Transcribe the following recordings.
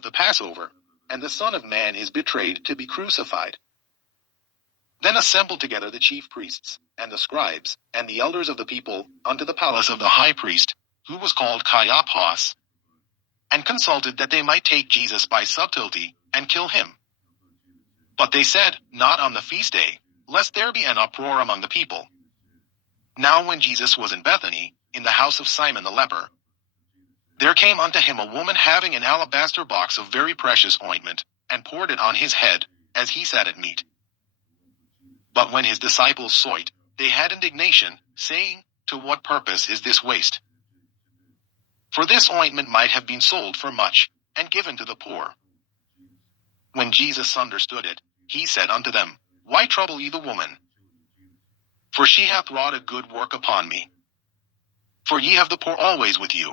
of the Passover, and the Son of Man is betrayed to be crucified. Then assembled together the chief priests, and the scribes, and the elders of the people, unto the palace of the high priest, who was called Caiaphas, and consulted that they might take Jesus by subtlety, and kill him. But they said, Not on the feast day, lest there be an uproar among the people. Now when Jesus was in Bethany, in the house of Simon the leper, there came unto him a woman having an alabaster box of very precious ointment, and poured it on his head, as he sat at meat. But when his disciples saw it, they had indignation, saying, To what purpose is this waste? For this ointment might have been sold for much, and given to the poor. When Jesus understood it, he said unto them, Why trouble ye the woman? For she hath wrought a good work upon me. For ye have the poor always with you,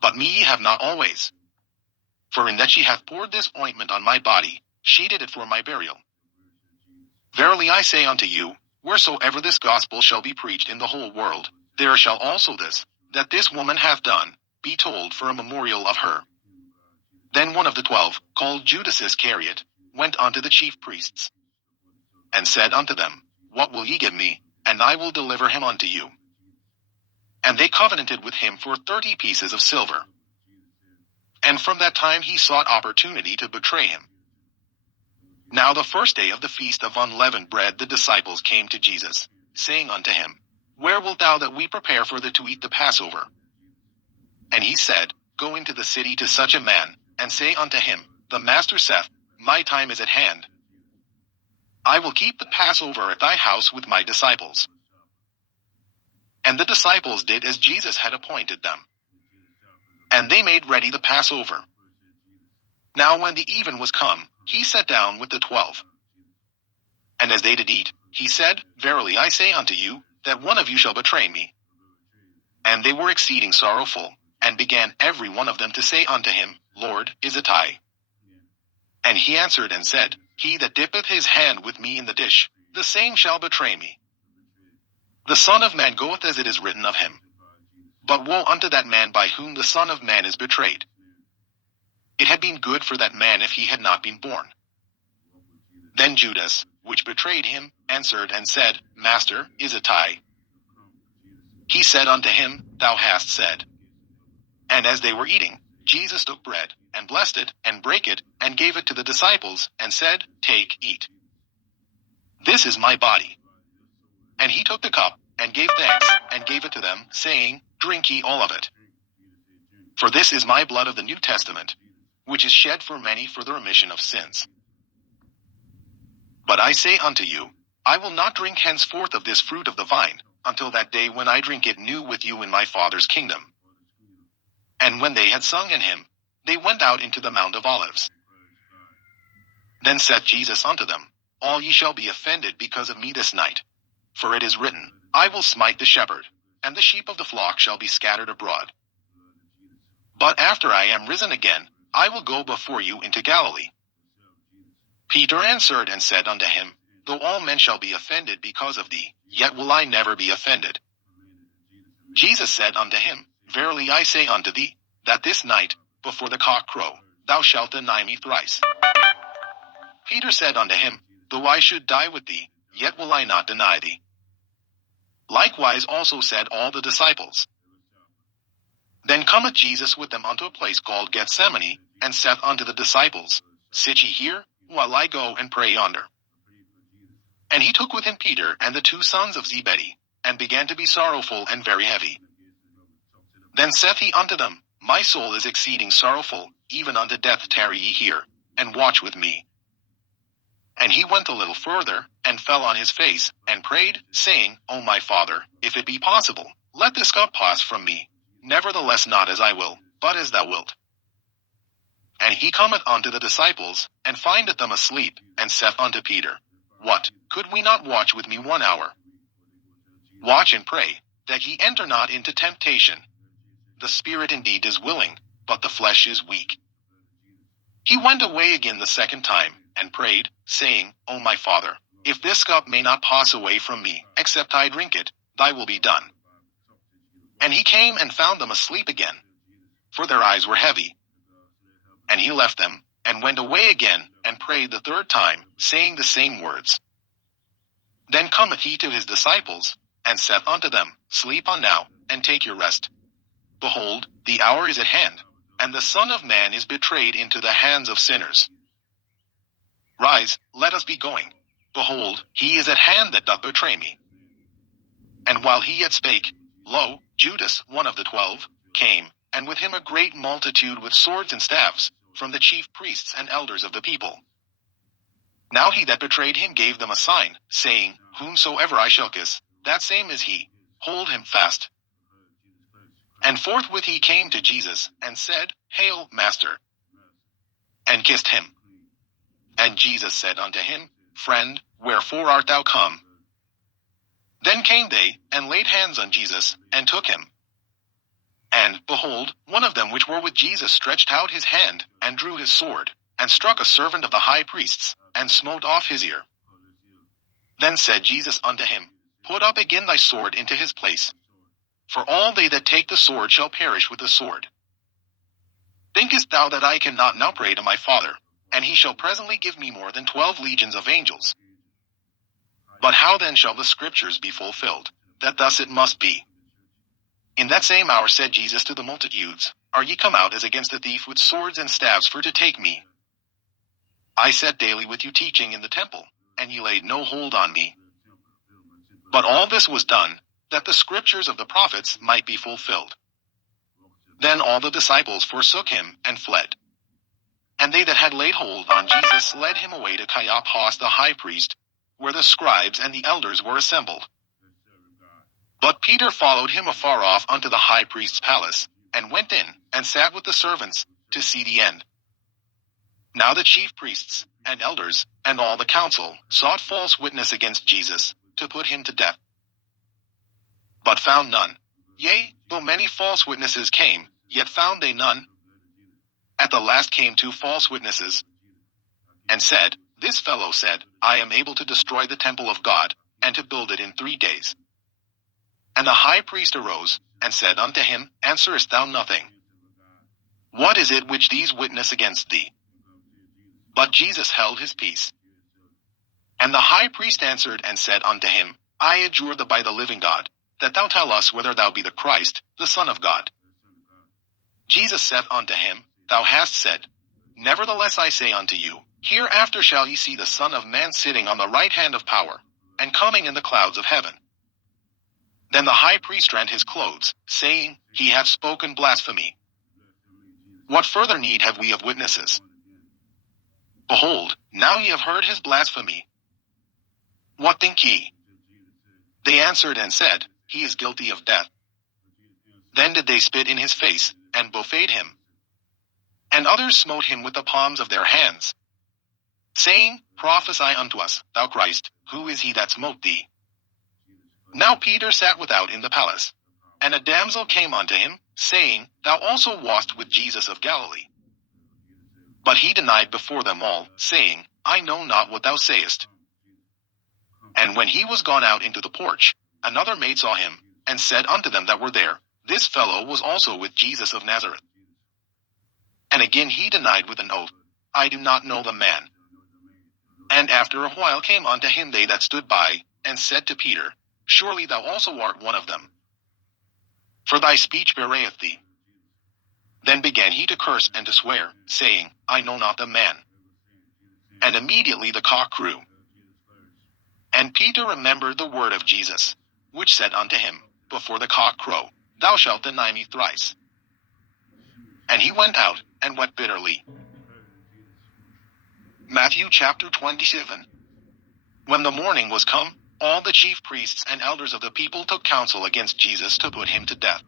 but me ye have not always. For in that she hath poured this ointment on my body, she did it for my burial. Verily I say unto you, wheresoever this gospel shall be preached in the whole world, there shall also this, that this woman hath done, be told for a memorial of her. Then one of the 12, called Judas Iscariot, went unto the chief priests, and said unto them, What will ye give me, and I will deliver him unto you? And they covenanted with him for 30 pieces of silver. And from that time he sought opportunity to betray him. Now the first day of the feast of unleavened bread the disciples came to Jesus, saying unto him, Where wilt thou that we prepare for thee to eat the Passover? And he said, Go into the city to such a man, and say unto him, The Master saith, My time is at hand. I will keep the Passover at thy house with my disciples. And the disciples did as Jesus had appointed them. And they made ready the Passover. Now when the even was come, he sat down with the 12. And as they did eat, he said, Verily I say unto you, that one of you shall betray me. And they were exceeding sorrowful, and began every one of them to say unto him, Lord, is it I? And he answered and said, He that dippeth his hand with me in the dish, the same shall betray me. The Son of Man goeth as it is written of him. But woe unto that man by whom the Son of Man is betrayed. It had been good for that man if he had not been born. Then Judas, which betrayed him, answered and said, Master, is it I? He said unto him, Thou hast said. And as they were eating, Jesus took bread, and blessed it, and brake it, and gave it to the disciples, and said, Take, eat. This is my body. And he took the cup, and gave thanks, and gave it to them, saying, Drink ye all of it. For this is my blood of the New Testament, which is shed for many for the remission of sins. But I say unto you, I will not drink henceforth of this fruit of the vine, until that day when I drink it new with you in my Father's kingdom. And when they had sung an hymn, they went out into the Mount of Olives. Then saith Jesus unto them, All ye shall be offended because of me this night. For it is written, I will smite the shepherd, and the sheep of the flock shall be scattered abroad. But after I am risen again, I will go before you into Galilee. Peter answered and said unto him, Though all men shall be offended because of thee, yet will I never be offended. Jesus said unto him, Verily I say unto thee, that this night, before the cock crow, thou shalt deny me thrice. Peter said unto him, Though I should die with thee, yet will I not deny thee. Likewise also said all the disciples. Then cometh Jesus with them unto a place called Gethsemane, and saith unto the disciples, Sit ye here, while I go and pray yonder. And he took with him Peter and the 2 sons of Zebedee, and began to be sorrowful and very heavy. Then saith he unto them, My soul is exceeding sorrowful, even unto death. Tarry ye here, and watch with me. And he went a little further, and fell on his face, and prayed, saying, O my Father, if it be possible, let this cup pass from me. Nevertheless not as I will, but as thou wilt. And he cometh unto the disciples, and findeth them asleep, and saith unto Peter, What, could we not watch with me 1 hour? Watch and pray, that ye enter not into temptation. The spirit indeed is willing, but the flesh is weak. He went away again the second time, and prayed, saying, O my Father, if this cup may not pass away from me, except I drink it, thy will be done. And he came and found them asleep again, for their eyes were heavy. And he left them, and went away again, and prayed the third time, saying the same words. Then cometh he to his disciples, and saith unto them, Sleep on now, and take your rest. Behold, the hour is at hand, and the Son of Man is betrayed into the hands of sinners. Rise, let us be going. Behold, he is at hand that doth betray me. And while he yet spake, lo, Judas, one of the 12, came, and with him a great multitude with swords and staves, from the chief priests and elders of the people. Now he that betrayed him gave them a sign, saying, Whomsoever I shall kiss, that same is he. Hold him fast. And forthwith he came to Jesus, and said, Hail, Master! And kissed him. And Jesus said unto him, Friend, wherefore art thou come? Then came they, and laid hands on Jesus, and took him. And, behold, one of them which were with Jesus stretched out his hand, and drew his sword, and struck a servant of the high priests, and smote off his ear. Then said Jesus unto him, Put up again thy sword into his place. For all they that take the sword shall perish with the sword. Thinkest thou that I cannot now pray to my Father, and he shall presently give me more than 12 legions of angels? But how then shall the scriptures be fulfilled, that thus it must be? In that same hour said Jesus to the multitudes, Are ye come out as against a thief with swords and staves for to take me? I sat daily with you teaching in the temple, and ye laid no hold on me. But all this was done, that the scriptures of the prophets might be fulfilled. Then all the disciples forsook him, and fled. And they that had laid hold on Jesus led him away to Caiaphas the high priest, where the scribes and the elders were assembled. But Peter followed him afar off unto the high priest's palace, and went in, and sat with the servants, to see the end. Now the chief priests, and elders, and all the council, sought false witness against Jesus, to put him to death. But found none. Yea, though many false witnesses came, yet found they none. At the last came 2 false witnesses, and said, This fellow said, I am able to destroy the temple of God, and to build it in 3 days. And the high priest arose, and said unto him, Answerest thou nothing? What is it which these witness against thee? But Jesus held his peace. And the high priest answered and said unto him, I adjure thee by the living God, that thou tell us whether thou be the Christ, the Son of God. Jesus saith unto him, Thou hast said. Nevertheless I say unto you, hereafter shall ye see the Son of Man sitting on the right hand of power, and coming in the clouds of heaven. Then the high priest rent his clothes, saying, He hath spoken blasphemy. What further need have we of witnesses? Behold, now ye have heard his blasphemy. What think ye? They answered and said, He is guilty of death. Then did they spit in his face, and buffeted him. And others smote him with the palms of their hands, saying, Prophesy unto us, thou Christ, who is he that smote thee? Now Peter sat without in the palace. And a damsel came unto him, saying, Thou also wast with Jesus of Galilee. But he denied before them all, saying, I know not what thou sayest. And when he was gone out into the porch, another maid saw him, and said unto them that were there, This fellow was also with Jesus of Nazareth. And again he denied with an oath, I do not know the man. And after a while came unto him they that stood by, and said to Peter, Surely thou also art one of them, for thy speech bewrayeth thee. Then began he to curse and to swear, saying, I know not the man. And immediately the cock crew. And Peter remembered the word of Jesus, which said unto him, Before the cock crow, thou shalt deny me thrice. And he went out, and wept bitterly. Matthew chapter 27. When the morning was come, all the chief priests and elders of the people took counsel against Jesus to put him to death.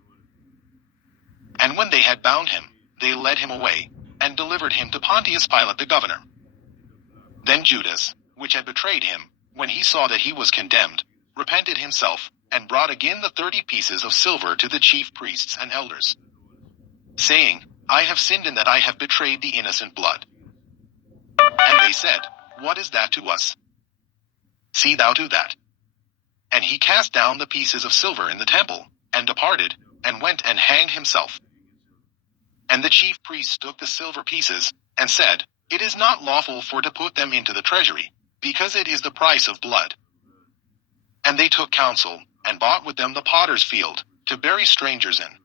And when they had bound him, they led him away, and delivered him to Pontius Pilate the governor. Then Judas, which had betrayed him, when he saw that he was condemned, repented himself, and brought again the 30 pieces of silver to the chief priests and elders, saying, I have sinned in that I have betrayed the innocent blood. And they said, What is that to us? See thou to that. And he cast down the pieces of silver in the temple, and departed, and went and hanged himself. And the chief priests took the silver pieces, and said, It is not lawful for to put them into the treasury, because it is the price of blood. And they took counsel, and bought with them the potter's field, to bury strangers in.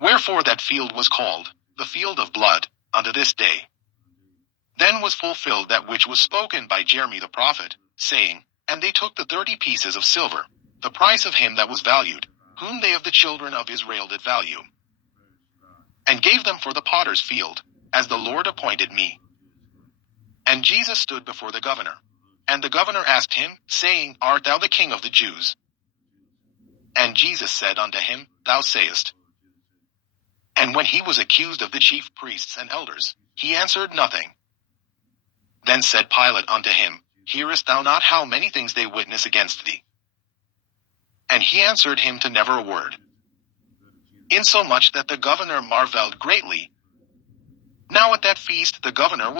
Wherefore that field was called, the field of blood, unto this day. Then was fulfilled that which was spoken by Jeremy the prophet, saying, And they took the 30 pieces of silver, the price of him that was valued, whom they of the children of Israel did value, and gave them for the potter's field, as the Lord appointed me. And Jesus stood before the governor. And the governor asked him, saying, Art thou the king of the Jews? And Jesus said unto him, Thou sayest. And when he was accused of the chief priests and elders, he answered nothing. Then said Pilate unto him, Hearest thou not how many things they witness against thee? And he answered him to never a word. Insomuch that the governor marveled greatly. Now at that feast the governor was